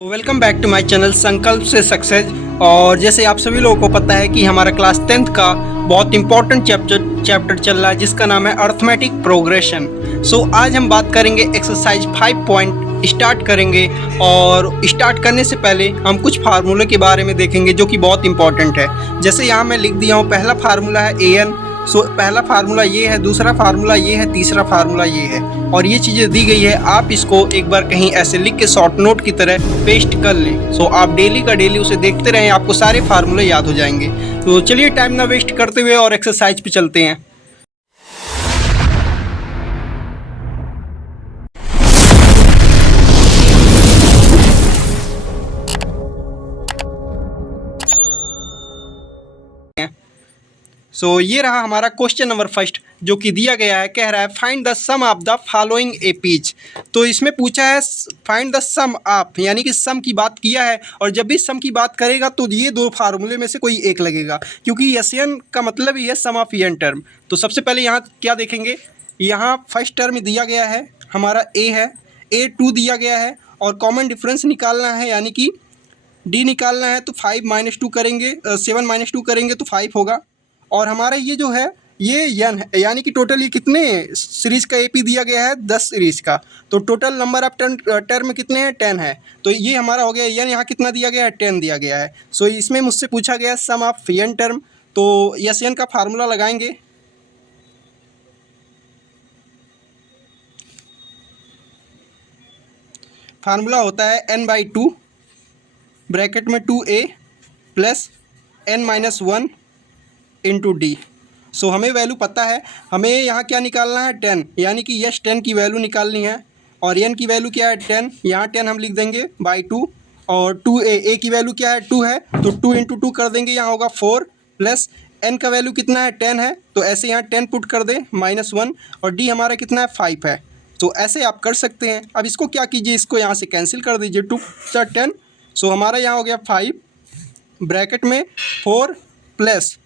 Welcome back to my channel Sankalp से success. और जैसे आप सभी लोगों को पता है कि हमारा क्लास 10th का बहुत इंपॉर्टेंट चैप्टर चल रहा है जिसका नाम है अर्थमेटिक प्रोग्रेशन। सो आज हम बात करेंगे एक्सरसाइज 5 पॉइंट स्टार्ट करेंगे। और स्टार्ट करने से पहले हम कुछ फार्मूले के बारे में देखेंगे जो कि बहुत इंपॉर्टेंट है। जैसे यहाँ मैं लिख दिया हूँ, पहला फार्मूला है an। सो पहला फार्मूला ये है, दूसरा फार्मूला ये है, तीसरा फार्मूला ये है और ये चीज़ें दी गई है। आप इसको एक बार कहीं ऐसे लिख के शॉर्ट नोट की तरह पेस्ट कर लें। सो आप डेली का डेली उसे देखते रहें, आपको सारे फार्मूले याद हो जाएंगे। तो चलिए टाइम ना वेस्ट करते हुए और एक्सरसाइज पे चलते हैं। ये रहा हमारा क्वेश्चन नंबर फर्स्ट जो कि दिया गया है। कह रहा है find the sum of the following APs. तो इसमें पूछा है फाइंड द सम ऑफ, यानी कि सम की बात किया है। और जब भी सम की बात करेगा तो ये दो फार्मूले में से कोई एक लगेगा, क्योंकि एन का मतलब ही है सम ऑफ एन टर्म। तो सबसे पहले यहाँ क्या देखेंगे, यहाँ फर्स्ट टर्म दिया गया है हमारा ए है, A2 दिया गया है और कॉमन डिफरेंस निकालना है, यानी कि डी निकालना है। तो 5 - 2 करेंगे, 7 - 2 करेंगे तो 5 होगा। और हमारा ये जो है ये यन है, यानी कि टोटल ये कितने सीरीज़ का एपी दिया गया है, 10 सीरीज़ का। तो टोटल नंबर ऑफ टर्म कितने हैं, 10 है। तो ये हमारा हो गया यन, यहाँ कितना दिया गया है, 10 दिया गया है। सो इसमें मुझसे पूछा गया सम ऑफ यन टर्म। तो यस यन का फार्मूला लगाएंगे। फार्मूला होता है n/2 ब्रैकेट में 2a plus n-1 into D. सो हमें वैल्यू पता है, हमें यहाँ क्या निकालना है, 10, यानी कि यस 10 की वैल्यू निकालनी है। और एन की वैल्यू क्या है, 10, यहाँ 10 हम लिख देंगे बाई 2। और 2a की वैल्यू क्या है, 2 है, तो 2 × 2 कर देंगे, यहाँ होगा 4 प्लस एन का वैल्यू कितना है, 10 है, तो ऐसे यहाँ 10 पुट कर दें -1। और डी हमारा कितना है, 5 है। तो ऐसे आप कर सकते हैं। अब इसको क्या कीजिए, इसको यहाँ से कैंसिल कर दीजिए, 2 × 10। सो हमारा यहाँ हो गया 5 ब्रैकेट में 4 प्लस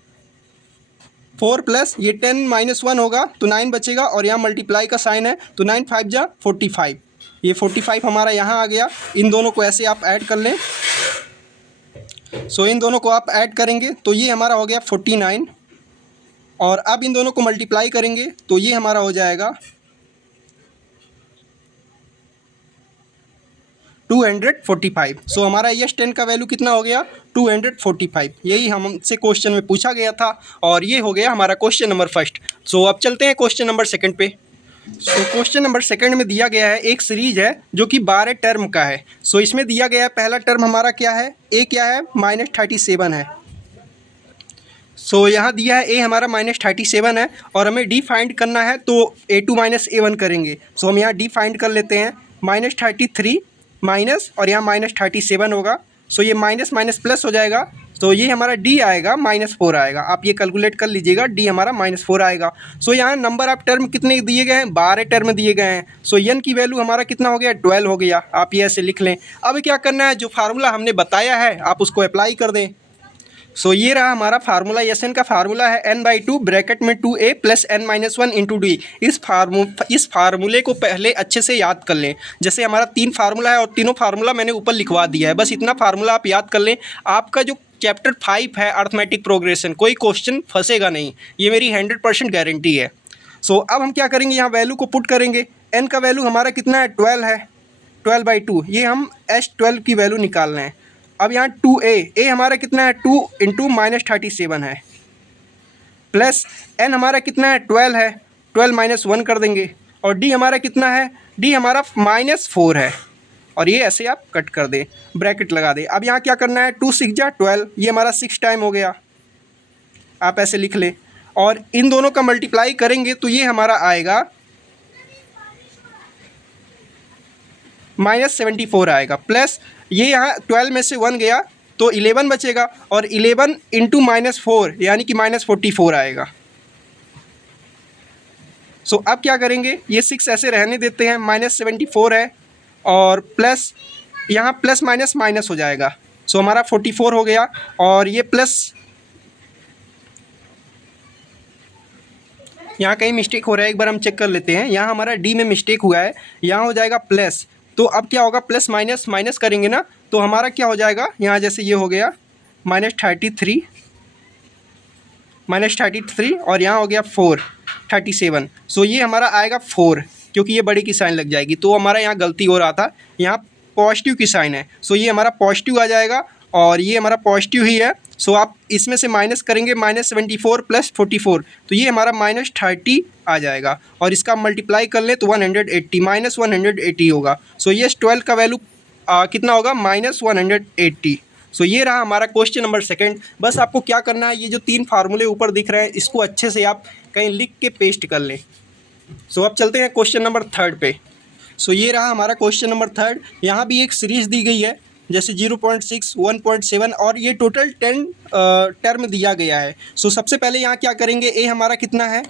ये 10 - 1 होगा तो 9 बचेगा। और यहाँ मल्टीप्लाई का साइन है तो 9 × 5 = 45। ये 45 हमारा यहाँ आ गया। इन दोनों को ऐसे आप ऐड कर लें। सो इन दोनों को आप ऐड करेंगे तो ये हमारा हो गया 49। और अब इन दोनों को मल्टीप्लाई करेंगे तो ये हमारा हो जाएगा 245। सो हमारा यस 10 का वैल्यू कितना हो गया, 245। यही हमसे क्वेश्चन में पूछा गया था और ये हो गया हमारा क्वेश्चन नंबर फर्स्ट। सो अब चलते हैं क्वेश्चन नंबर सेकंड पे। सो क्वेश्चन नंबर सेकंड में दिया गया है एक सीरीज है जो कि 12 टर्म का है। सो इसमें दिया गया है पहला टर्म हमारा क्या है, ए क्या है, -37 है। सो यहाँ दिया है ए हमारा -37 है और हमें डी फाइंड करना है, तो A2 - A1 करेंगे। सो हम यहाँ डी फाइंड कर लेते हैं, -33 माइनस और यहाँ -37 होगा। सो ये माइनस माइनस प्लस हो जाएगा, तो ये हमारा डी आएगा -4 आएगा। आप ये कैलकुलेट कर लीजिएगा, डी हमारा -4 आएगा। सो यहाँ नंबर ऑफ टर्म कितने दिए गए हैं, 12 टर्म दिए गए हैं। सो एन की वैल्यू हमारा कितना हो गया, 12 हो गया। आप ये ऐसे लिख लें। अब क्या करना है, जो फार्मूला हमने बताया है आप उसको अप्लाई कर दें। सो ये रहा हमारा फार्मूला, एस एन का फार्मूला है n/2 ब्रैकेट में 2a plus n-1 into D. इस फार्मूले को पहले अच्छे से याद कर लें। जैसे हमारा 3 फार्मूला है और तीनों फार्मूला मैंने ऊपर लिखवा दिया है, बस इतना फार्मूला आप याद कर लें। आपका जो चैप्टर 5 है अर्थमेटिक प्रोग्रेशन, कोई क्वेश्चन फंसेगा नहीं, ये मेरी 100% गारंटी है। सो अब हम क्या करेंगे, यहाँ वैल्यू को पुट करेंगे। n का वैल्यू हमारा कितना है, 12 है, 12/2। ये हम S12 की वैल्यू निकालना है। अब यहाँ 2a हमारा कितना है, 2 × -37 है, प्लस n हमारा कितना है, 12 है, 12 - 1 कर देंगे। और d हमारा कितना है, d हमारा -4 है। और ये ऐसे आप कट कर दें, ब्रैकेट लगा दें। अब यहाँ क्या करना है, 2 × 6 = 12, ये हमारा 6 टाइम हो गया, आप ऐसे लिख लें। और इन दोनों का मल्टीप्लाई करेंगे तो ये हमारा आएगा -74 आएगा, प्लस ये यहाँ 12 में से 1 गया तो 11 बचेगा। और 11 × -4 यानी कि -44 आएगा। सो अब क्या करेंगे, ये 6 ऐसे रहने देते हैं, -74 है और प्लस यहाँ प्लस माइनस माइनस हो जाएगा। सो हमारा 44 हो गया। और ये प्लस यहाँ कहीं मिस्टेक हो रहा है, एक बार हम चेक कर लेते हैं। यहाँ हमारा डी में मिस्टेक हुआ है, यहाँ हो जाएगा प्लस। तो अब क्या होगा, प्लस माइनस माइनस करेंगे ना तो हमारा क्या हो जाएगा, यहाँ जैसे ये हो गया -33 और यहाँ हो गया 437। सो ये हमारा आएगा 4, क्योंकि ये बड़े की साइन लग जाएगी, तो हमारा यहाँ गलती हो रहा था, यहाँ पॉजिटिव की साइन है। सो ये हमारा पॉजिटिव आ जाएगा और ये हमारा पॉजिटिव ही है। सो आप इसमें से माइनस करेंगे -74 + 44, तो ये हमारा -30 आ जाएगा और इसका मल्टीप्लाई कर लें तो 180 -180 होगा। सो ये 12 का वैल्यू कितना होगा, -180। सो ये रहा हमारा क्वेश्चन नंबर सेकंड। बस आपको क्या करना है, ये जो 3 फार्मूले ऊपर दिख रहे हैं इसको अच्छे से आप कहीं लिख के पेस्ट कर लें। सो अब चलते हैं क्वेश्चन नंबर थर्ड पे। सो ये रहा हमारा क्वेश्चन नंबर थर्ड। यहाँ भी एक सीरीज़ दी गई है, जैसे 0.6, 1.7 और ये टोटल 10 टर्म दिया गया है। सो सबसे पहले यहाँ क्या करेंगे, ए हमारा कितना है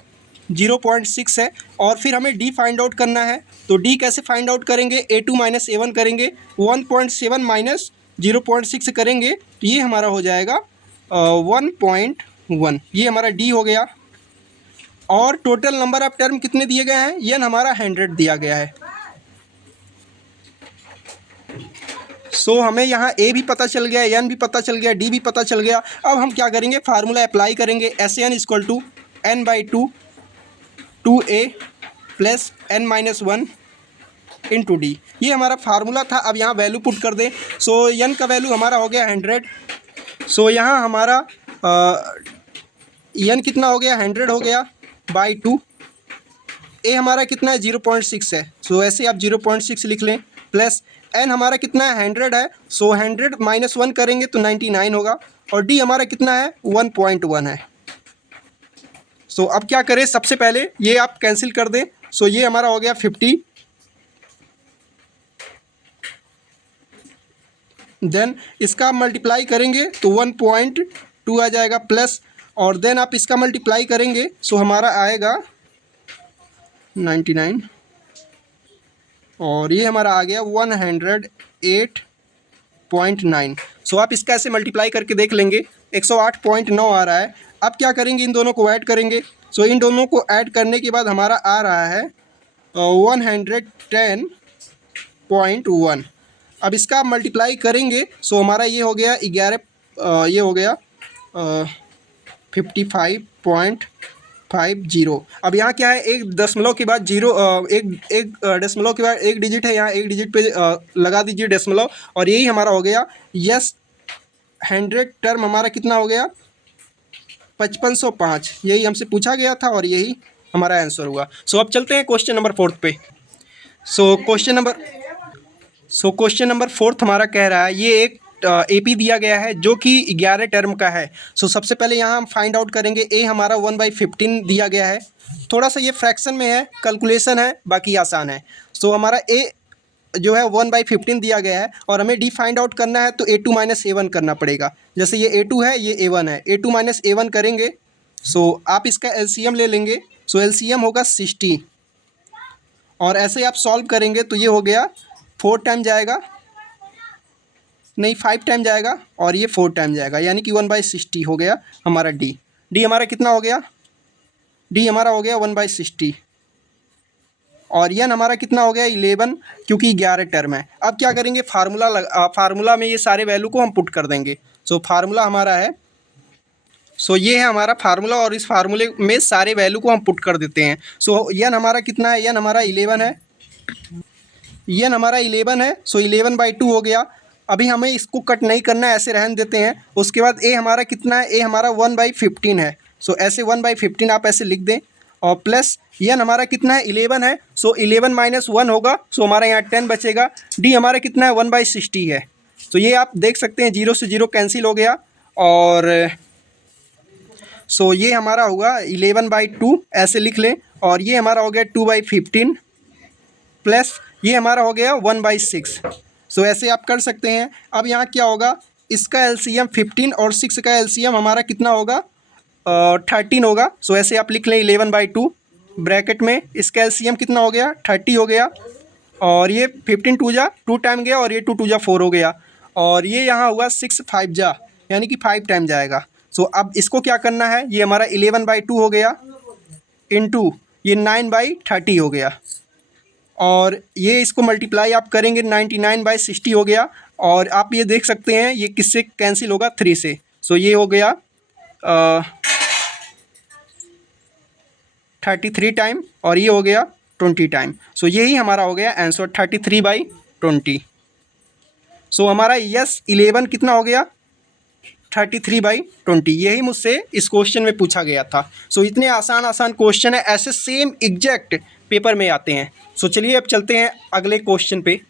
0.6 है और फिर हमें डी फाइंड आउट करना है। तो डी कैसे फाइंड आउट करेंगे, A2 - A1 करेंगे, 1.7 - 0.6 करेंगे तो ये हमारा हो जाएगा 1.1। ये हमारा डी हो गया। और टोटल नंबर ऑफ टर्म कितने दिए गए हैं, एन हमारा 100 दिया गया है। सो हमें यहाँ ए भी पता चल गया, एन भी पता चल गया, डी भी पता चल गया। अब हम क्या करेंगे, फार्मूला अप्लाई करेंगे। SN = n/2 2a + n-1 × d। ये हमारा फार्मूला था। अब यहाँ वैल्यू पुट कर दें। सो एन का वैल्यू हमारा हो गया 100। सो यहाँ हमारा एन कितना हो गया, 100 हो गया /2। ए हमारा कितना है, 0.6 है। सो ऐसे आप 0.6 लिख लें, प्लस एन हमारा कितना है, 100 है। सो 100 - 1 करेंगे तो 99 होगा। और डी हमारा कितना है, 1.1 है। सो अब क्या करें, सबसे पहले ये आप कैंसिल कर दें। सो ये हमारा हो गया 50। देन इसका मल्टीप्लाई करेंगे तो 1.2 आ जाएगा प्लस, और देन आप इसका मल्टीप्लाई करेंगे सो हमारा आएगा 99 और ये हमारा आ गया 108.9। सो आप इसका ऐसे मल्टीप्लाई करके देख लेंगे, 108.9 आ रहा है। अब क्या करेंगे, इन दोनों को ऐड करेंगे। सो इन दोनों को ऐड करने के बाद हमारा आ रहा है 110.1। अब इसका मल्टीप्लाई करेंगे सो हमारा ये हो गया 11, ये हो गया 55.50। अब यहाँ क्या है, एक दशमलव के बाद जीरो, एक दशमलव के बाद एक डिजिट है, यहाँ एक डिजिट पे लगा दीजिए दशमलव, और यही हमारा हो गया। यस 100 टर्म हमारा कितना हो गया, 5505। यही हमसे पूछा गया था और यही हमारा आंसर हुआ। सो अब चलते हैं क्वेश्चन नंबर 4 पे। सो क्वेश्चन नंबर 4 हमारा कह रहा है, ये एक AP दिया गया है जो कि 11 टर्म का है। सो सबसे पहले यहाँ हम फाइंड आउट करेंगे। ए हमारा 1/15 दिया गया है। थोड़ा सा ये फ्रैक्शन में है, कैलकुलेशन है, बाकी आसान है। सो हमारा ए जो है 1/15 दिया गया है और हमें डी फाइंड आउट करना है तो A2 - A1 करना पड़ेगा। जैसे ये A2 है, ये A1 है, A2 - A1 करेंगे। सो आप इसका LCM ले लेंगे। सो LCM होगा 60 और ऐसे आप सॉल्व करेंगे तो ये हो गया 4 टाइम जाएगा, नहीं 5 टाइम जाएगा और ये 4 टाइम जाएगा, यानी कि 1/60 हो गया हमारा डी। डी हमारा कितना हो गया, डी हमारा हो गया 1/60 और एन हमारा कितना हो गया 11, क्योंकि 11 टर्म है। अब क्या करेंगे, फार्मूला में ये सारे वैल्यू को हम पुट कर देंगे। सो फार्मूला हमारा है, सो ये है हमारा फार्मूला और इस फार्मूले में सारे वैल्यू को हम पुट कर देते हैं। सो एन हमारा कितना है, एन हमारा 11 है, एन हमारा 11 है। सो 11/2 हो गया। अभी हमें इसको कट नहीं करना है, ऐसे रहने देते हैं। उसके बाद ए हमारा कितना है, ए हमारा 1/15 है। सो ऐसे 1/15 आप ऐसे लिख दें और प्लस एन हमारा कितना है 11 है। सो 11 - 1 होगा, सो हमारा यहाँ 10 बचेगा। डी हमारा कितना है 1/60 है। तो ये आप देख सकते हैं 0 से 0 कैंसिल हो गया और सो ये हमारा होगा 11/2 ऐसे लिख लें और ये हमारा हो गया 2/15 प्लस ये हमारा हो गया 1/6। सो ऐसे आप कर सकते हैं। अब यहाँ क्या होगा, इसका LCM 15 और 6 का LCM हमारा कितना होगा 13 होगा। सो ऐसे आप लिख लें 11/2 ब्रैकेट में, इसका LCM कितना हो गया 30 हो गया और ये 15 2 जा 2 टाइम गया और ये 2 2 जा 4 हो गया और ये यहाँ हुआ 6 5 जा, यानी कि 5 टाइम जाएगा। सो अब इसको क्या करना है, ये हमारा 11/2 हो गया इंटू ये 9/30 हो गया और ये इसको मल्टीप्लाई आप करेंगे 99/60 हो गया और आप ये देख सकते हैं ये किससे कैंसिल होगा, 3 से। सो ये हो गया 33 टाइम और ये हो गया 20 टाइम। सो यही हमारा हो गया आंसर 33/20। सो हमारा यस 11 कितना हो गया, 33/20। यही मुझसे इस क्वेश्चन में पूछा गया था। सो इतने आसान आसान क्वेश्चन है, ऐसे सेम एग्जैक्ट पेपर में आते हैं। सो चलिए अब चलते हैं अगले क्वेश्चन पे।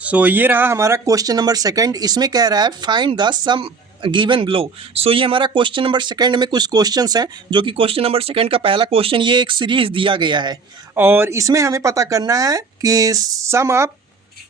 सो ये रहा हमारा क्वेश्चन नंबर सेकंड। इसमें कह रहा है find the sum given below. So ये हमारा क्वेश्चन नंबर सेकंड में कुछ क्वेश्चंस हैं, जो कि क्वेश्चन नंबर सेकंड का पहला क्वेश्चन, ये एक सीरीज दिया गया है और इसमें हमें पता करना है कि सम ऑफ,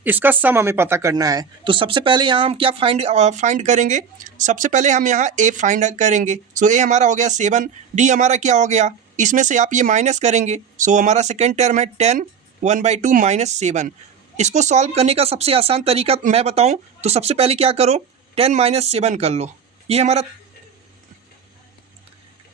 इसका सम हमें पता करना है। तो सबसे पहले यहाँ हम क्या फाइंड करेंगे, सबसे पहले हम यहाँ ए फाइंड करेंगे। सो ए हमारा हो गया 7, डी हमारा क्या हो गया, इसमें से आप ये माइनस करेंगे। सो हमारा सेकेंड टर्म है 10 1/2 माइनस 7। इसको सॉल्व करने का सबसे आसान तरीका मैं बताऊं तो सबसे पहले क्या करो, 10 - 7 कर लो। ये हमारा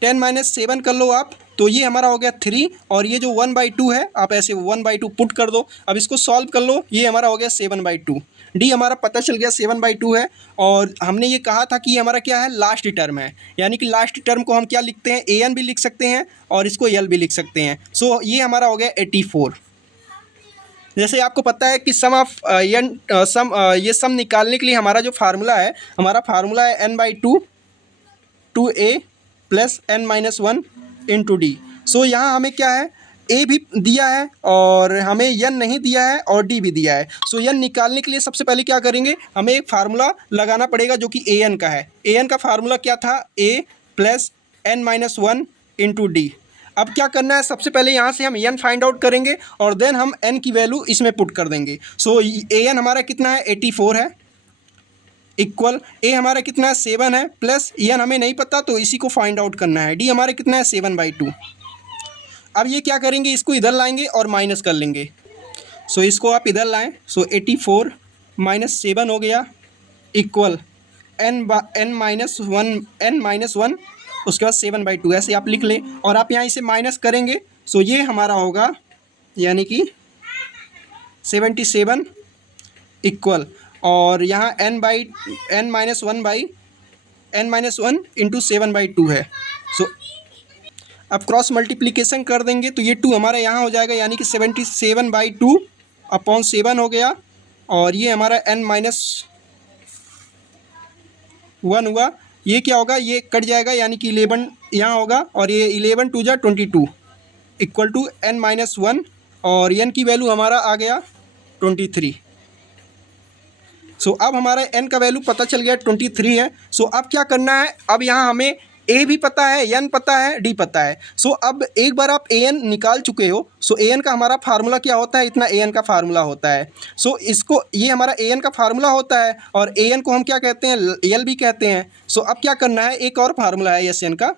10 - 7 कर लो आप, तो ये हमारा हो गया 3 और ये जो 1/2 है आप ऐसे 1/2 पुट कर दो। अब इसको सॉल्व कर लो, ये हमारा हो गया 7/2। डी हमारा पता चल गया 7/2 है और हमने ये कहा था कि ये हमारा क्या है, लास्ट टर्म है। यानी कि लास्ट टर्म को हम क्या लिखते हैं, an भी लिख सकते हैं और इसको यल भी लिख सकते हैं। सो ये हमारा हो गया 84। जैसे आपको पता है कि सम ऑफ ये सम निकालने के लिए हमारा जो फार्मूला है, हमारा फार्मूला है n/2 2a plus n-1 into D. सो यहाँ हमें क्या है, ए भी दिया है और हमें n नहीं दिया है और डी भी दिया है। सो n निकालने के लिए सबसे पहले क्या करेंगे, हमें एक फार्मूला लगाना पड़ेगा जो कि an का है। an का फार्मूला क्या था, a plus n-1 into D. अब क्या करना है, सबसे पहले यहाँ से हम n फाइंड आउट करेंगे और देन हम n की वैल्यू इसमें पुट कर देंगे। सो an हमारा कितना है, 84 है, इक्वल ए हमारा कितना है, 7 है, प्लस n हमें नहीं पता तो इसी को फाइंड आउट करना है। डी हमारा कितना है, 7/2। अब ये क्या करेंगे, इसको इधर लाएंगे और माइनस कर लेंगे। सो इसको आप इधर लाएं, सो 84 - 7 हो गया, इक्वल n-1 उसके बाद 7/2 ऐसे आप लिख लें और आप यहाँ इसे माइनस करेंगे। सो ये हमारा होगा यानी कि 77 इक्वल और यहाँ n-1 इंटू 7/2 है। सो अब क्रॉस मल्टीप्लिकेशन कर देंगे तो ये 2 हमारा यहाँ हो जाएगा, यानी कि 77/2 अपॉन 7 हो गया और ये हमारा n-1 हुआ। ये क्या होगा, ये कट जाएगा यानी कि 11 यहाँ होगा और ये 11 2 जा 22 इक्वल टू n-1 और n की वैल्यू हमारा आ गया 23। सो अब हमारा n का वैल्यू पता चल गया 23 है। सो अब क्या करना है, अब यहाँ हमें a भी पता है, n पता है, d पता है। सो अब एक बार आप an निकाल चुके हो, सो an का हमारा फार्मूला क्या होता है, इतना an का फार्मूला होता है। सो इसको, ये हमारा an का फार्मूला होता है और an को हम क्या कहते हैं, l भी कहते हैं। सो अब क्या करना है, एक और फार्मूला है यस n का,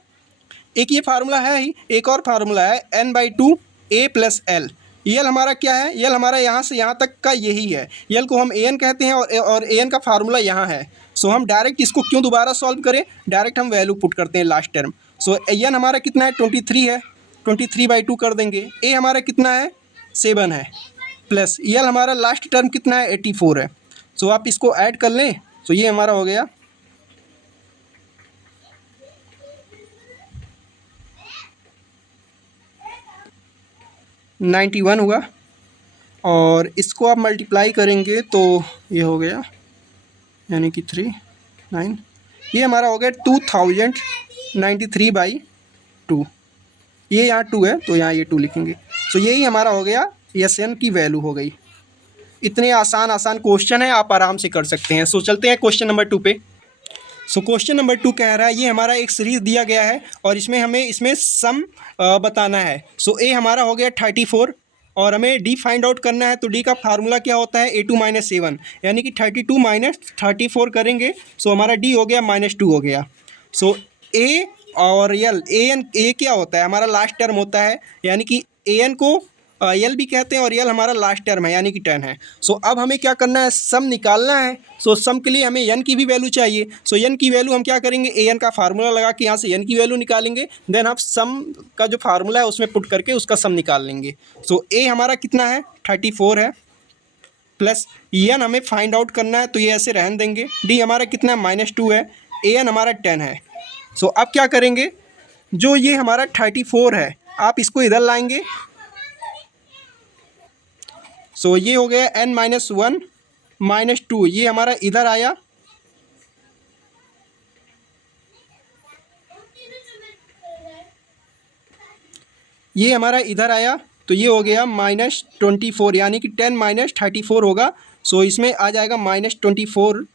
एक ये फार्मूला है ही, एक और फार्मूला है n/2 a प्लस l। यल हमारा क्या है, यल हमारा यहाँ से यहाँ तक का यही है, यल को हम an कहते हैं और an का फार्मूला यहाँ है। सो हम डायरेक्ट इसको क्यों दोबारा सॉल्व करें, डायरेक्ट हम वैल्यू पुट करते हैं लास्ट टर्म। सो n हमारा कितना है, 23 है, 23/2 कर देंगे। a हमारा कितना है, 7 है, प्लस यल हमारा लास्ट टर्म कितना है, 84 है। सो आप इसको ऐड कर लें, सो ये हमारा हो गया 91 हुआ और इसको आप मल्टीप्लाई करेंगे तो ये हो गया यानी कि 3 9, ये हमारा हो गया 2093/2। ये यहाँ 2 है तो यहाँ ये 2 लिखेंगे। सो यही हमारा हो गया एस एन की वैल्यू हो गई। इतने आसान आसान क्वेश्चन है, आप आराम से कर सकते हैं। सो चलते हैं क्वेश्चन नंबर 2 पे। सो क्वेश्चन नंबर 2 कह रहा है, ये हमारा एक सीरीज़ दिया गया है और इसमें हमें इसमें सम बताना है। सो ए हमारा हो गया 34 और हमें डी फाइंड आउट करना है। तो डी का फार्मूला क्या होता है, a2 - 7 यानी कि 32 - 34 करेंगे। सो हमारा डी हो गया -2 हो गया। सो ए और यल, ए क्या होता है, हमारा लास्ट टर्म होता है, यानी कि an को यल भी कहते हैं और यल हमारा लास्ट टर्म है यानी कि 10 है। सो अब हमें क्या करना है, सम निकालना है। सो सम के लिए हमें n की भी वैल्यू चाहिए। सो n की वैल्यू हम क्या करेंगे, an का फार्मूला लगा के यहाँ से n की वैल्यू निकालेंगे, देन आप सम का जो फार्मूला है उसमें पुट करके उसका सम निकाल लेंगे। सो a हमारा कितना है, 34 है, प्लस एन हमें फाइंड आउट करना है, तो ये ऐसे रहने देंगे। डी हमारा कितना है, -2 है। ए एन हमारा 10 है। सो अब क्या करेंगे, जो ये हमारा 34 है आप इसको इधर लाएंगे। सो ये हो गया n-1 -2, ये हमारा इधर आया। ये हमारा इधर आया, तो ये हो गया -24, यानी कि 10 - 34 होगा। सो इसमें आ जाएगा -24,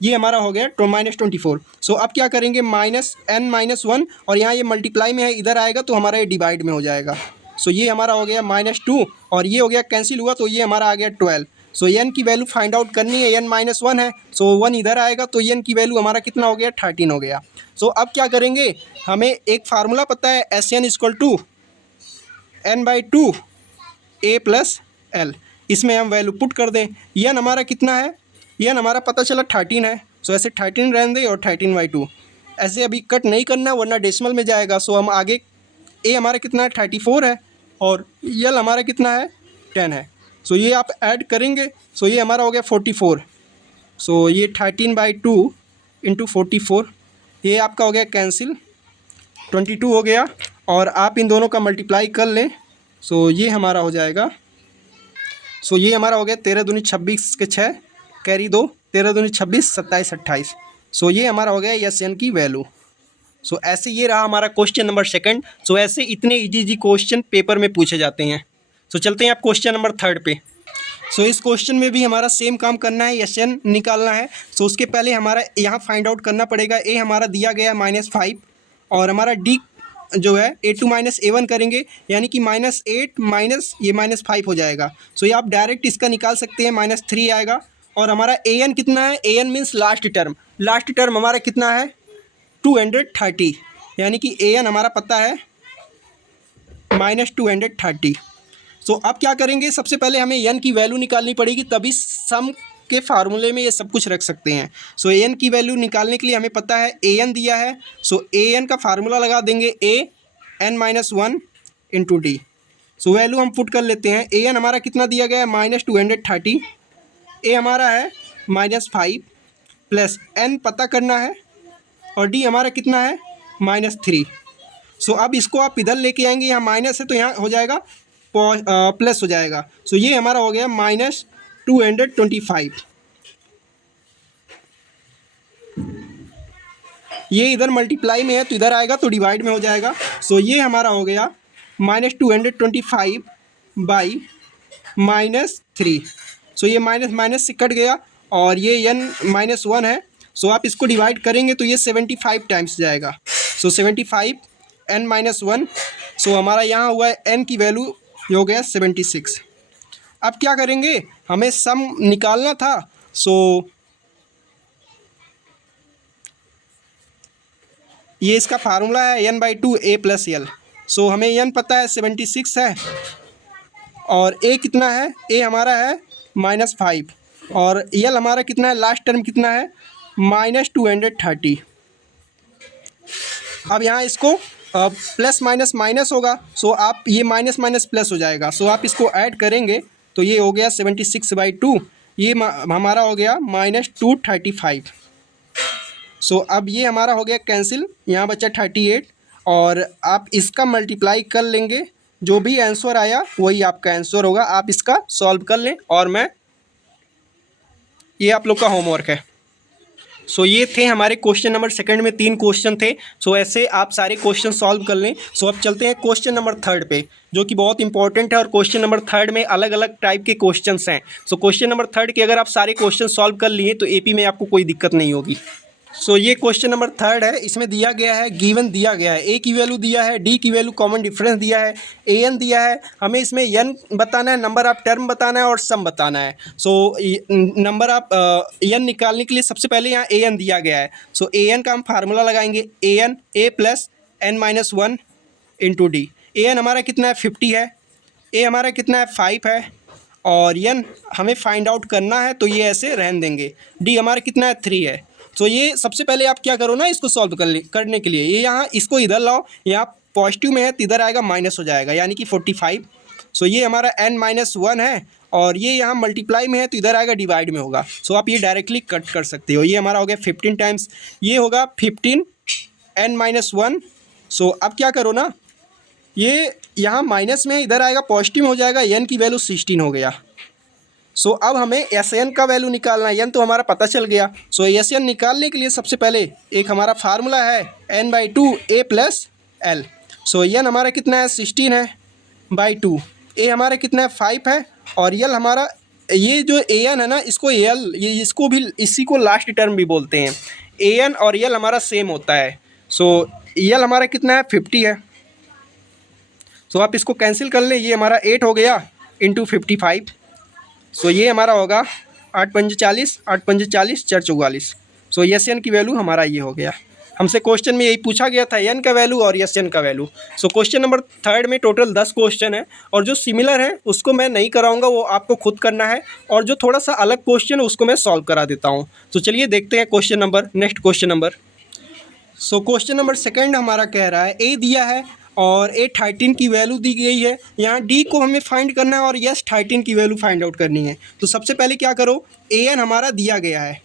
ये हमारा हो गया -24। सो अब क्या करेंगे, -n-1, और यहाँ ये मल्टीप्लाई में है, इधर आएगा तो हमारा ये डिवाइड में हो जाएगा। सो ये हमारा हो गया -2, और ये हो गया कैंसिल हुआ, तो ये हमारा आ गया 12। सो n की वैल्यू फाइंड आउट करनी है, n-1 है। सो 1 इधर आएगा, तो n की वैल्यू हमारा कितना हो गया, 13 हो गया। सो अब क्या करेंगे, हमें एक फार्मूला पता है, SN = n/2 a + l। इसमें हम वैल्यू पुट कर दें। n हमारा कितना है, n हमारा पता चला 13 है। सो ऐसे 13 रहने दें, और 13/2 ऐसे अभी कट नहीं करना वरना डेसिमल में जाएगा। सो हम आगे a हमारा कितना है, 34 है, और l हमारा कितना है, 10 है। सो ये आप ऐड करेंगे, सो ये हमारा हो गया 44। सो ये 13/2 × 44, ये आपका हो गया कैंसिल, 22 हो गया, और आप इन दोनों का मल्टीप्लाई कर लें। सो ये हमारा हो जाएगा, सो ये हमारा हो गया 13 दूनी 26 के 6 कैरी 2, 13 दूनी 26, 27 28। सो ये हमारा हो गया SN की वैल्यू। सो ऐसे ये रहा हमारा क्वेश्चन नंबर 2। सो ऐसे इतने इजी क्वेश्चन पेपर में पूछे जाते हैं। सो चलते हैं आप क्वेश्चन नंबर 3 पे। सो इस क्वेश्चन में भी हमारा सेम काम करना है, SN निकालना है। सो उसके पहले हमारा यहाँ फाइंड आउट करना पड़ेगा। ए हमारा दिया गया है -5, और हमारा डी जो है A2 - A1 करेंगे, यानी कि -8 - ये -5 हो जाएगा। सो ये आप डायरेक्ट इसका निकाल सकते हैं, -3 आएगा। और हमारा AN कितना है, AN मीन्स लास्ट टर्म हमारा कितना है, 230, यानी कि AN हमारा पता है -230। सो अब क्या करेंगे, सबसे पहले हमें n की वैल्यू निकालनी पड़ेगी, तभी सम के फार्मूले में ये सब कुछ रख सकते हैं। सो an की वैल्यू निकालने के लिए हमें पता है AN दिया है। सो AN का फार्मूला लगा देंगे, an-1 × d। सो वैल्यू हम पुट कर लेते हैं। AN हमारा कितना दिया गया है, -230, a हमारा है -5, प्लस n पता करना है, और d हमारा कितना है, -3। सो अब इसको आप इधर लेके आएंगे, यहाँ माइनस है तो यहाँ हो जाएगा प्लस हो जाएगा। सो ये हमारा हो गया -225। ये इधर मल्टीप्लाई में है तो इधर आएगा तो डिवाइड में हो जाएगा। सो ये हमारा हो गया -225 बाई -3। सो ये माइनस से कट गया, और ये n-1 है। सो आप इसको डिवाइड करेंगे तो ये 75 टाइम्स जाएगा। सो 75 n-1। सो हमारा यहाँ हुआ है n की वैल्यू, ये हो गया 76। अब क्या करेंगे, हमें सम निकालना था। सो ये इसका फार्मूला है n/2 a + l। सो हमें n पता है 76 है, और a कितना है, a हमारा है -5, और l हमारा कितना है, लास्ट टर्म कितना है, -230। अब यहाँ इसको प्लस माइनस माइनस होगा। सो आप ये माइनस प्लस हो जाएगा। सो आप इसको ऐड करेंगे तो ये हो गया 76/2, ये हमारा हो गया -235। सो अब ये हमारा हो गया कैंसिल, यहाँ बचा 38, और आप इसका मल्टीप्लाई कर लेंगे, जो भी आंसर आया वही आपका आंसर होगा। आप इसका सॉल्व कर लें, और ये आप लोग का होमवर्क है। सो ये थे हमारे क्वेश्चन नंबर 2 में 3 क्वेश्चन थे। सो ऐसे आप सारे क्वेश्चन सॉल्व कर लें। सो अब चलते हैं क्वेश्चन नंबर 3 पे, जो कि बहुत इंपॉर्टेंट है, और क्वेश्चन नंबर 3 में अलग अलग टाइप के क्वेश्चंस हैं। सो क्वेश्चन नंबर 3 के अगर आप सारे क्वेश्चन सॉल्व कर लिए तो AP में आपको कोई दिक्कत नहीं होगी। सो ये क्वेश्चन नंबर 3 है। इसमें दिया गया है, गिवन दिया गया है, A की वैल्यू दिया है, D की वैल्यू कॉमन डिफरेंस दिया है, AN दिया है। हमें इसमें n बताना है, नंबर ऑफ टर्म बताना है, और सम बताना है। सो नंबर ऑफ n निकालने के लिए सबसे पहले यहाँ AN दिया गया है। सो AN का हम फार्मूला लगाएंगे, AN A + n-1 × d। AN हमारा कितना है, 50 है, A हमारा कितना है, 5 है, और n हमें फाइंड आउट करना है, तो ये ऐसे रहने देंगे। D हमारा कितना है, 3 है। सो ये सबसे पहले आप क्या करो ना, इसको सॉल्व करने के लिए ये यहाँ इसको इधर लाओ, यहाँ पॉजिटिव में है तो इधर आएगा माइनस हो जाएगा, यानी कि 45। सो ये हमारा n-1 है, और ये यहाँ मल्टीप्लाई में है तो इधर आएगा डिवाइड में होगा। सो आप ये डायरेक्टली कट कर सकते हो। ये हमारा हो गया 15 टाइम्स, ये होगा 15 n-1। सो अब क्या करो ना, ये यहाँ माइनस में इधर आएगा पॉजिटिव हो जाएगा, n की वैल्यू 16 हो गया। सो अब हमें एस एन का वैल्यू निकालना है। एन तो हमारा पता चल गया। सो एस एन निकालने के लिए सबसे पहले एक हमारा फार्मूला है n/2 a plus l. So n हमारा कितना है 16 है बाई 2, ए हमारा कितना है 5 है, और यल हमारा ये जो ए एन है ना, इसको एल, ये इसको भी, इसी को लास्ट टर्म भी बोलते हैं। ए एन और यल हमारा सेम होता है। सो यल हमारा कितना है 50 है। सो आप इसको कैंसिल कर लें, ये हमारा 8 हो गया इंटू 55। सो ये हमारा होगा 8×5 = 40, 8×5 = 40, 4 × 44। सो एस एन की वैल्यू हमारा ये हो गया। हमसे क्वेश्चन में यही पूछा गया था, एन का वैल्यू और एस एन का वैल्यू। सो क्वेश्चन नंबर 3 में टोटल 10 क्वेश्चन है, और जो सिमिलर है उसको मैं नहीं कराऊंगा, वो आपको खुद करना है, और जो थोड़ा सा अलग क्वेश्चन है उसको मैं सॉल्व करा देता हूँ। तो चलिए देखते हैं question number, next question number. So question number 2 हमारा कह रहा है, ए दिया है और ए 13 की वैल्यू दी गई है। यहाँ डी को हमें फाइंड करना है और यस 13 की वैल्यू फाइंड आउट करनी है। तो सबसे पहले क्या करो, ए एन हमारा दिया गया है,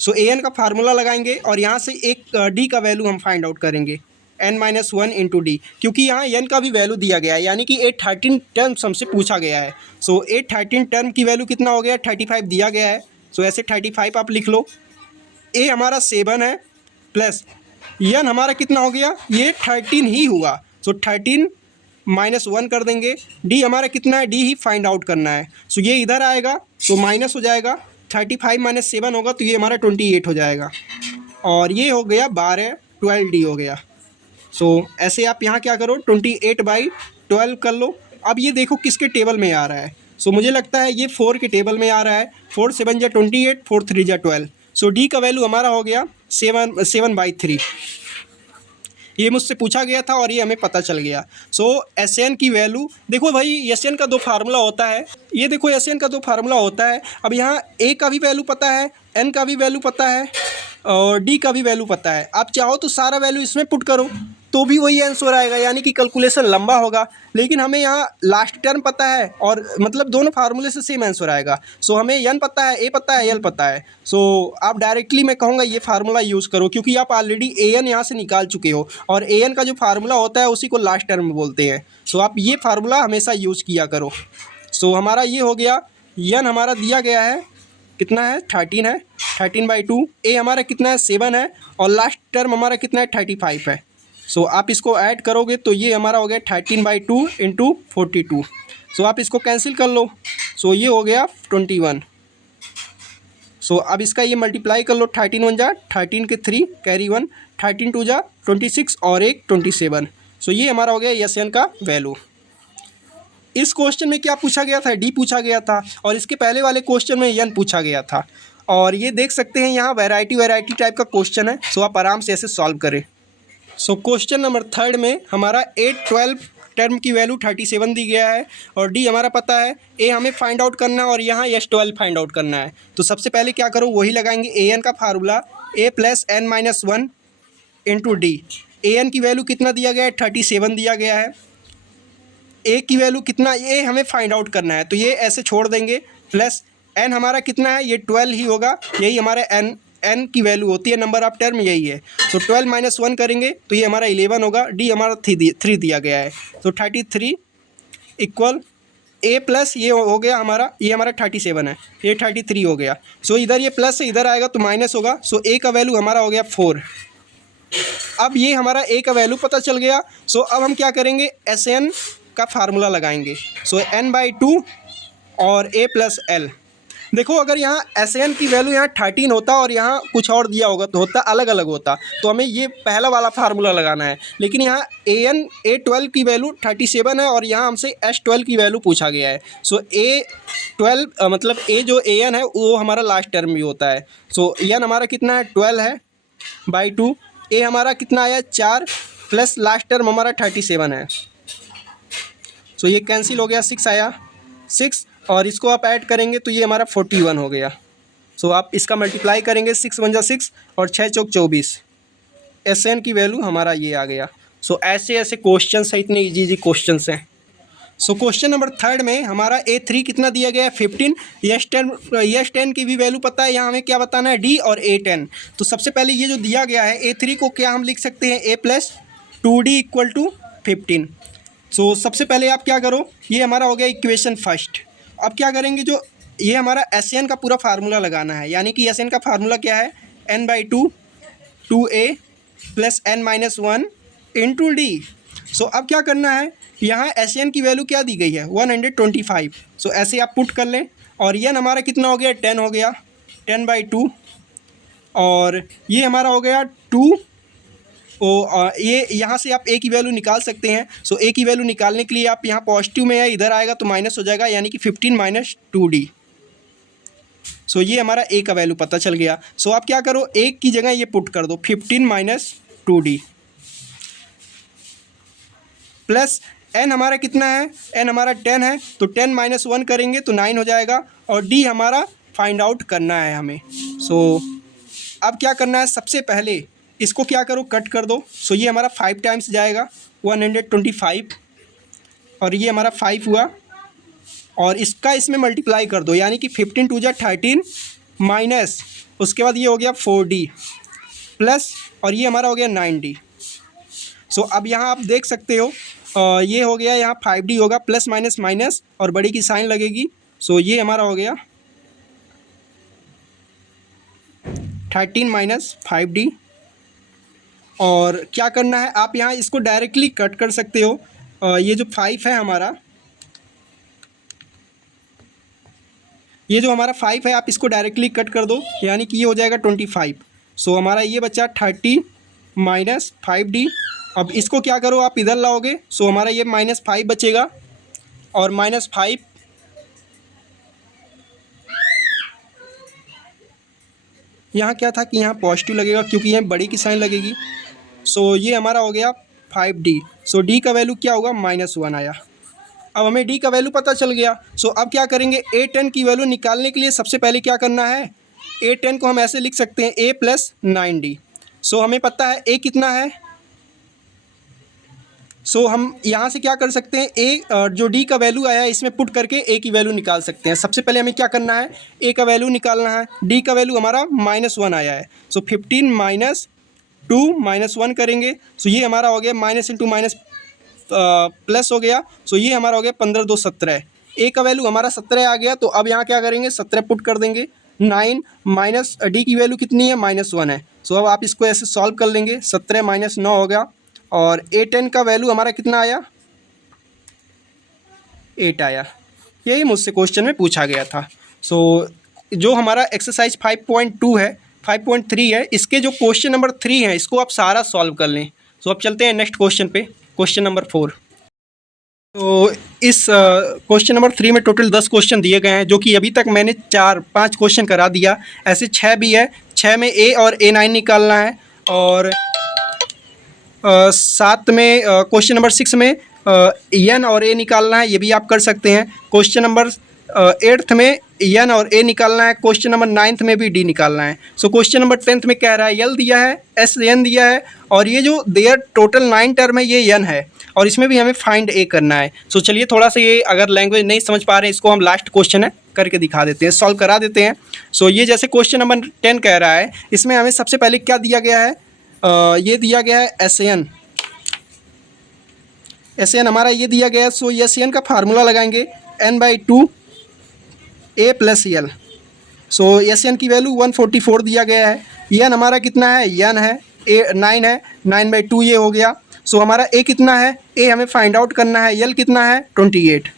सो ए एन का फार्मूला लगाएंगे और यहाँ से एक डी का वैल्यू हम फाइंड आउट करेंगे, n-1 इंटू डी, क्योंकि यहाँ एन का भी वैल्यू दिया गया है, यानी कि ए 13 टर्म्स हमसे पूछा गया है। सो ए 13 टर्म की वैल्यू कितना हो गया, 35 दिया गया है। सो ऐसे 35 आप लिख लो। ए हमारा 7 है प्लस एन हमारा कितना हो गया, ये 13 ही हुआ। सो 13 -1 कर देंगे। डी हमारा कितना है, डी ही फाइंड आउट करना है। सो ये इधर आएगा तो माइनस हो जाएगा, 35 - 7 होगा तो ये हमारा 28 हो जाएगा, और ये हो गया 12, 12 डी हो गया। सो ऐसे आप यहाँ क्या करो, 28/12 कर लो। अब ये देखो किसके टेबल में आ रहा है। सो मुझे लगता है ये 4 के टेबल में आ रहा है। 4 × 7 = 28, 4 × 3 = 12। सो डी का वैल्यू हमारा हो गया 7/3। ये मुझसे पूछा गया था और ये हमें पता चल गया। सो एस एन की वैल्यू देखो भाई, एस एन का 2 फार्मूला होता है। ये देखो एस एन का 2 फार्मूला होता है। अब यहाँ ए का भी वैल्यू पता है, एन का भी वैल्यू पता है, और डी का भी वैल्यू पता है। आप चाहो तो सारा वैल्यू इसमें पुट करो तो भी वही आंसर आएगा, यानी कि कैलकुलेशन लंबा होगा, लेकिन हमें यहाँ लास्ट टर्म पता है और मतलब दोनों फार्मूले से सेम आंसर आएगा। सो हमें एन पता है, ए पता है, एल पता है। सो आप डायरेक्टली मैं कहूँगा ये फार्मूला यूज़ करो, क्योंकि आप ऑलरेडी ए एन यहाँ से निकाल चुके हो, और ए एन का जो फार्मूला होता है उसी को लास्ट टर्म बोलते हैं। सो आप ये फार्मूला हमेशा यूज़ किया करो। सो हमारा ये हो गया, एन हमारा दिया गया है कितना है, 13 है, 13/2। ए हमारा कितना है, 7 है, और लास्ट टर्म हमारा कितना है, 35 है। सो आप इसको ऐड करोगे तो ये हमारा हो गया 13/2 इंटू 42। सो आप इसको कैंसिल कर लो। सो ये हो गया 21। सो अब इसका ये मल्टीप्लाई कर लो, 13 × 1 = 13 के 3 कैरी 1, 13 × 2 = 26 और एक 27। सो ये हमारा हो गया एस एन का वैल्यू। इस क्वेश्चन में क्या पूछा गया था, डी पूछा गया था, और इसके पहले वाले क्वेश्चन में एन पूछा गया था। और ये देख सकते हैं यहाँ वैरायटी टाइप का क्वेश्चन है। सो आप आराम से ऐसे सॉल्व करें। सो क्वेश्चन नंबर 3 में हमारा 8-12 टर्म की वैल्यू 37 दी गया है, और डी हमारा पता है, ए हमें फाइंड आउट करना है और यहाँ S12 फाइंड आउट करना है। तो सबसे पहले क्या करो, वही लगाएंगे, ए एन का formula a + n-1 into d. A n की वैल्यू कितना दिया गया है, 37 दिया गया है। ए की वैल्यू कितना, ये हमें फाइंड आउट करना है, तो ये ऐसे छोड़ देंगे, प्लस एन हमारा कितना है, ये 12 ही होगा, यही हमारा एन की वैल्यू होती है, नंबर ऑफ टर्म यही है। तो 12 - 1 करेंगे तो ये हमारा 11 होगा। डी हमारा 3 दिया गया है, तो 33 इक्वल ए प्लस ये हो गया हमारा, ये हमारा 37 है, ये 33 हो गया। सो इधर ये प्लस से इधर आएगा तो माइनस होगा। सो ए का वैल्यू हमारा हो गया 4। अब ये हमारा ए का वैल्यू पता चल गया। सो अब हम क्या करेंगे, एस एन का फार्मूला लगाएंगे। सो n/2 और a + l। देखो अगर यहाँ एस एन की वैल्यू यहाँ 13 होता और यहाँ कुछ और दिया होगा तो होता अलग अलग होता, तो हमें ये पहला वाला फार्मूला लगाना है। लेकिन यहाँ A12 की वैल्यू 37 है और यहाँ हमसे S12 की वैल्यू पूछा गया है। सो A12 मतलब A जो AN है वो हमारा लास्ट टर्म भी होता है। सो एन हमारा कितना है, 12 है बाई 2। ए हमारा कितना आया, 4 प्लस लास्ट टर्म हमारा 37 है। सो ये कैंसिल हो गया, 6 आया, 6, और इसको आप ऐड करेंगे तो ये हमारा 41 हो गया। सो आप इसका मल्टीप्लाई करेंगे, 6 × 1 = 6 और 6 × 4 = 24। एस एन की वैल्यू हमारा ये आ गया। सो ऐसे क्वेश्चंस हैं, इतने इजी क्वेश्चंस हैं। सो क्वेश्चन नंबर थर्ड में हमारा A3 कितना दिया गया है 15, यस 10 की भी वैल्यू पता है, यहाँ हमें क्या बताना है D और A10। तो सबसे पहले ये जो दिया गया है A3 को क्या हम लिख सकते हैं A+2D इक्वल टू 15। सो सबसे पहले आप क्या करो, ये हमारा हो गया इक्वेशन फर्स्ट। अब क्या करेंगे, जो ये हमारा SN का पूरा फार्मूला लगाना है, यानी कि SN का फार्मूला क्या है n/2 2a + n-1 into D। सो अब क्या करना है, यहाँ SN की वैल्यू क्या दी गई है 125। सो ऐसे आप पुट कर लें, और n हमारा कितना हो गया 10 हो गया, 10/2, और ये हमारा हो गया 2। ये यहाँ से आप a की वैल्यू निकाल सकते हैं। सो a की वैल्यू निकालने के लिए आप यहाँ पॉजिटिव में है, इधर आएगा तो माइनस हो जाएगा, यानी कि 15 - 2D। सो ये हमारा a का वैल्यू पता चल गया। सो आप क्या करो, a की जगह ये पुट कर दो 15 - 2D प्लस n हमारा कितना है, n हमारा 10 है, तो 10 - 1 करेंगे तो 9 हो जाएगा, और d हमारा फाइंड आउट करना है हमें। सो अब क्या करना है, सबसे पहले इसको क्या करो कट कर दो। सो ये हमारा 5 टाइम्स जाएगा 125, और ये हमारा 5 हुआ, और इसका इसमें मल्टीप्लाई कर दो, यानी कि 15 × 2 = 13 माइनस उसके बाद ये हो गया 4D प्लस, और ये हमारा हो गया 9D। सो अब यहाँ आप देख सकते हो ये हो गया, यहाँ 5D होगा, प्लस माइनस माइनस और बड़ी की साइन लगेगी। सो ये हमारा हो गया 13 - 5D। और क्या करना है, आप यहाँ इसको डायरेक्टली कट कर सकते हो। ये जो 5 है हमारा, ये जो हमारा 5 है, आप इसको डायरेक्टली कट कर दो, यानी कि ये हो जाएगा 25। सो हमारा ये बचा 30 - 5D। अब इसको क्या करो, आप इधर लाओगे, सो हमारा ये -5 बचेगा, और -5 यहाँ क्या था कि यहाँ पॉजिटिव लगेगा क्योंकि यहाँ बड़ी की साइन लगेगी। सो ये हमारा हो गया 5D। सो D का वैल्यू क्या होगा -1 आया। अब हमें D का वैल्यू पता चल गया। सो अब क्या करेंगे, A10 की वैल्यू निकालने के लिए सबसे पहले क्या करना है, A10 को हम ऐसे लिख सकते हैं A + 9D। सो हमें पता है A कितना है, सो हम यहाँ से क्या कर सकते हैं, A जो D का वैल्यू आया है इसमें पुट करके A की वैल्यू निकाल सकते हैं। सबसे पहले हमें क्या करना है, A का वैल्यू निकालना है। D का वैल्यू हमारा -1 आया है, सो 15 - 2 -1 करेंगे, सो ये हमारा हो गया माइनस इंटू माइनस प्लस हो गया। सो ये हमारा हो गया 15 × 2 = 17। A का वैल्यू हमारा 17 आ गया, तो अब यहाँ क्या करेंगे 17 पुट कर देंगे। 9 माइनस D की वैल्यू कितनी है -1 है। सो अब आप इसको ऐसे सॉल्व कर लेंगे, 17 - 9 हो गया, और A10 का वैल्यू हमारा कितना आया 8 आया। यही मुझसे क्वेश्चन में पूछा गया था। सो जो हमारा एक्सरसाइज 5.2 है 5.3 है, इसके जो क्वेश्चन नंबर 3 है इसको आप सारा सॉल्व कर लें। सो अब चलते हैं नेक्स्ट क्वेश्चन पे, क्वेश्चन नंबर 4। तो इस क्वेश्चन नंबर 3 में टोटल 10 क्वेश्चन दिए गए हैं, जो कि अभी तक मैंने 4-5 क्वेश्चन करा दिया। ऐसे 6 भी है, 6 में A और A9 निकालना है, और 7 में क्वेश्चन नंबर 6 में N और A निकालना है, ये भी आप कर सकते हैं। क्वेश्चन नंबर 8th में N और A निकालना है, क्वेश्चन नंबर 9th में भी D निकालना है। सो क्वेश्चन नंबर 10th में कह रहा है L दिया है, SN दिया है, और ये जो देयर टोटल 9 टर्म है ये N है, और इसमें भी हमें फाइंड A करना है। सो चलिए थोड़ा सा ये अगर लैंग्वेज नहीं समझ पा रहे हैं, इसको हम लास्ट क्वेश्चन है करके दिखा देते हैं, सॉल्व करा देते हैं। सो ये जैसे क्वेश्चन नंबर 10 कह रहा है, इसमें हमें सबसे पहले क्या दिया गया है, ये दिया गया है SN हमारा ये दिया गया है। सो ये SN का फार्मूला लगाएंगे n/2 A + L। So SN की वैल्यू 144 दिया गया है। N हमारा कितना है, N है A 9 है, 9/2 ये हो गया। सो हमारा A कितना है, A हमें फाइंड आउट करना है, L कितना है 28।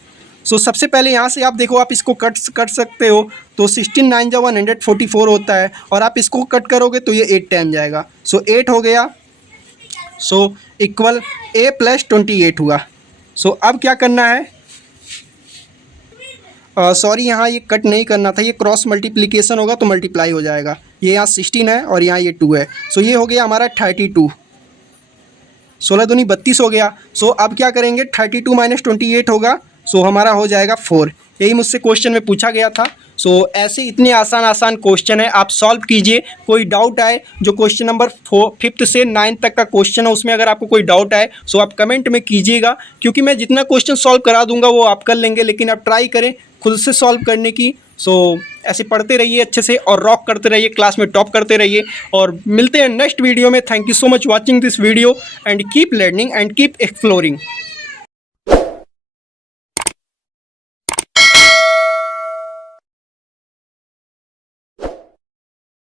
सो सबसे पहले यहाँ से आप देखो, आप इसको कट सकते हो, तो 16 9 × 144 होता है, और आप इसको कट करोगे तो ये 8 टाइम जाएगा। सो 8 हो गया, सो इक्वल A + 28 हुआ। सो अब क्या करना है, सॉरी यहाँ ये कट नहीं करना था, ये क्रॉस मल्टीप्लिकेशन होगा तो मल्टीप्लाई हो जाएगा। ये यहाँ 16 है और यहाँ ये 2 है। सो ये हो गया हमारा 32, 16 दूनी 32 हो गया। सो अब क्या करेंगे, 32 - 28 होगा, सो हमारा हो जाएगा 4। यही मुझसे क्वेश्चन में पूछा गया था। सो ऐसे इतने आसान आसान क्वेश्चन है, आप सॉल्व कीजिए। कोई डाउट आए, जो क्वेश्चन नंबर 5th से 9th तक का क्वेश्चन है उसमें अगर आपको कोई डाउट आए सो आप कमेंट में कीजिएगा, क्योंकि मैं जितना क्वेश्चन सॉल्व करा दूंगा वो आप कर लेंगे, लेकिन आप ट्राई करें खुद से सॉल्व करने की। सो ऐसे पढ़ते रहिए अच्छे से और रॉक करते रहिए, क्लास में टॉप करते रहिए, और मिलते हैं नेक्स्ट वीडियो में। Thank you so much watching this video and keep learning and keep exploring.